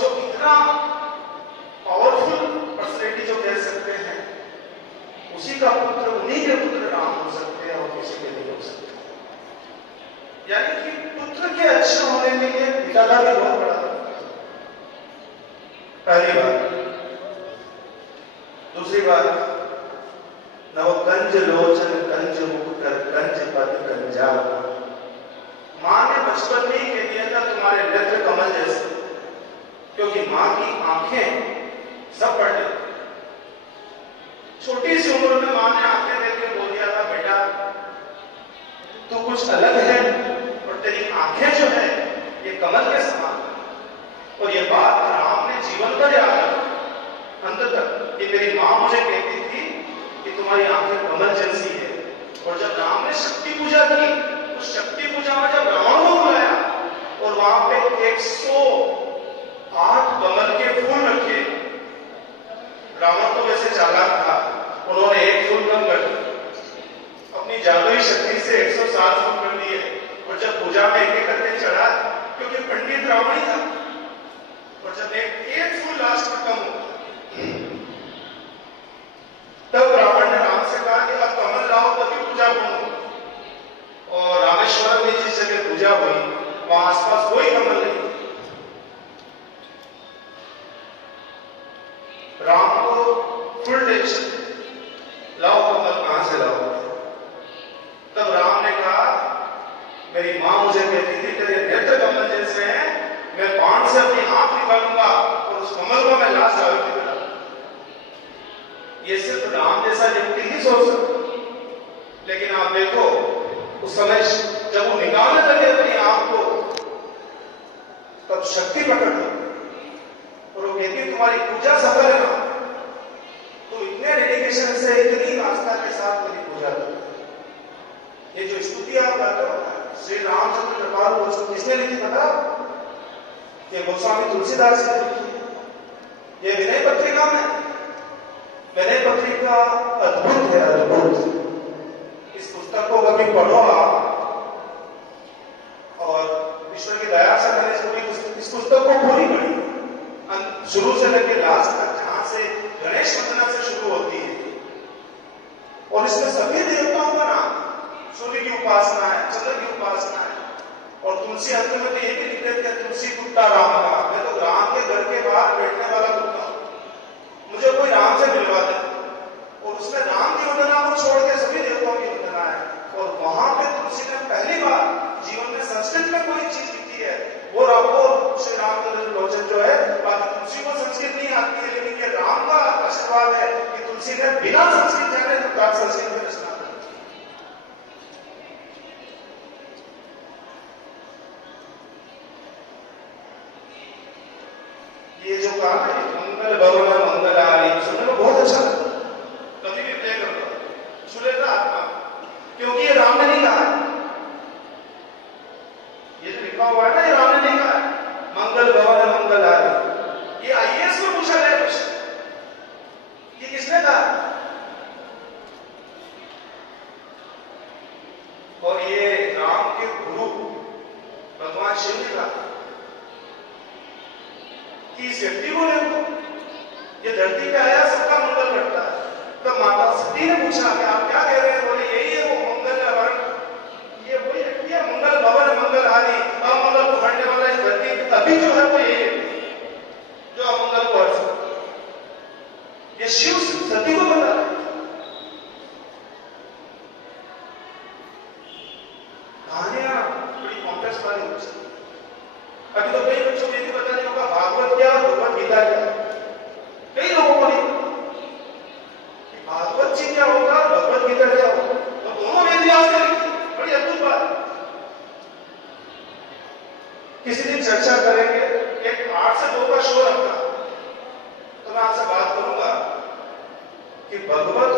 जो इतना powerful personality जो कह सकते हैं, उसी का पुत्र, उन्हीं के पुत्र राम हो सकते हैं और किसी के नहीं हो सकते। यानी कि पुत्र के अच्छे होने के लिए पिता का भी बहुत बड़ा पहली बात। दूसरी बात, नव कंज लोचन कंज मुख कर कंज पद कंजाल। मां ने बचपन में ही कह दिया था तुम्हारे नेत्र कमल जैसे, क्योंकि मां की आंखें सब पढ़ लेती। छोटी सी उम्र में मां ने आंखें देख के बोल दिया था बेटा तू कुछ अलग है और तेरी आंखें जो है ये कमल के समान। और ये बात राम ने जीवन भर याद रखी अंत तक कि मेरी मां मुझे कहती थी कि तुम्हारी आंखें कमल जैसी है। और जब राम ने शक्ति पूजा की, उस शक्ति पूजा में जब रावण को बुलाया और वहां पे 108 कमल के फूल रखे, रावण तो वैसे चालाक था, उन्होंने एक फूल कम कर दिया, अपनी जादुई शक्ति से 107 फूल कर दिए। और जब पूजा में एक करके चढ़ा, क्योंकि पंडित रावण ही था, और जब एक फूल लास्ट में कम हुआ, तब रावण ने राम से कहा कि अब कमल लाओ तभी पूजा पूर्ण। और रामेश्वरम में जिस जगह पूजा हुई वहां आसपास कोई कमल नहीं। राम को फुल टेंशन, लाओ कमल कहां से लाओ। तब राम ने कहा मेरी मां मुझे कहती थी तेरे नेत्र कमल जैसे हैं, मैं बाण से अपनी आंख निकालूंगा और उस कमल को मैं लास्ट आयुति में डालूंगा। ये सिर्फ राम जैसा व्यक्ति ही सोच सकता। लेकिन आप देखो उस समय जब वो निकालने लगे अपनी आंख को, तब शक्ति पकड़ ली और वो कहती तुम्हारी पूजा सफल है ना, तो इतने डेडिकेशन से इतनी आस्था के साथ मेरी पूजा करो। ये जो स्तुति आप गाते हो श्री रामचंद्र कृपालु गोस्वामी, किसने लिखी पता? ये गोस्वामी तुलसीदास ने लिखी। ये विनय पत्रिका में, विनय पत्रिका अद्भुत है, अद्भुत। इस पुस्तक को कभी पढ़ो आप, और ईश्वर की दया से मैंने इस पुस्तक को पूरी पढ़ी, शुरू से लेकर लास्ट तक, जहां से गणेश वंदना से शुरू होती है। और इसमें सभी देवताओं का नाम, सूर्य की उपासना है, चंद्र की उपासना है, और तुलसी अंत में तो ये भी लिख देते हैं तुलसी कुत्ता राम का। मैं तो राम के घर के बाहर बैठने वाला कुत्ता हूं, मुझे कोई राम से मिलवा दे। और उसमें राम की वंदना को छोड़ के सभी देवताओं की वंदना है। और वहां पे तुलसी ने पहली बार जीवन में संस्कृत में कोई चीज लिखी है, वो श्री रामचंद्र लोचन जो है। बाकी तुलसी को संस्कृत नहीं आती है, लेकिन ये राम का आशीर्वाद है कि तुलसी ने बिना संस्कृत जाने तो प्राप्त संस्कृत में रचना कर। ये जो कहा है मंगल भवन मंगलारी, सुनने में बहुत अच्छा लगता, कभी भी प्ले करता छुलेगा आत्मा, क्योंकि ये राम ने नहीं कहा। ये जो लिखा हुआ है ना, ये राम ने नहीं कहा मंगल भवन मंगलारी। ये आईएएस में पूछा गया क्वेश्चन, ये किसने कहा? और ये राम के गुरु भगवान शिव ने कहा कि इस व्यक्ति को देखो, ये धरती पे आया सबका मंगल करता है। तब माता सती ने पूछा कि आप क्या कह रहे हैं? बोले यही है वो मंगल वर्ण, ये वही व्यक्ति है मंगल भवन मंगलहारी, अमंगल को हरने वाला इस धरती पे अभी जो है वो यही व्यक्ति जो अमंगल को हर सकता है। ये शिव सती को बता रहे। कहानियां बड़ी कॉम्प्लेक्स वाली हो सकती। अभी तो कई बच्चों को ये भी पता नहीं होगा भागवत क्या और भगवत गीता क्या। कई लोगों को नहीं कि भागवत जी क्या होगा, भगवत गीता क्या होगा। तो दोनों वेद व्यास ने लिखी, बड़ी अद्भुत बात। किसी दिन चर्चा करेंगे, एक 8 से 2 का शो रखा, तो मैं आपसे बात करूंगा कि भगवत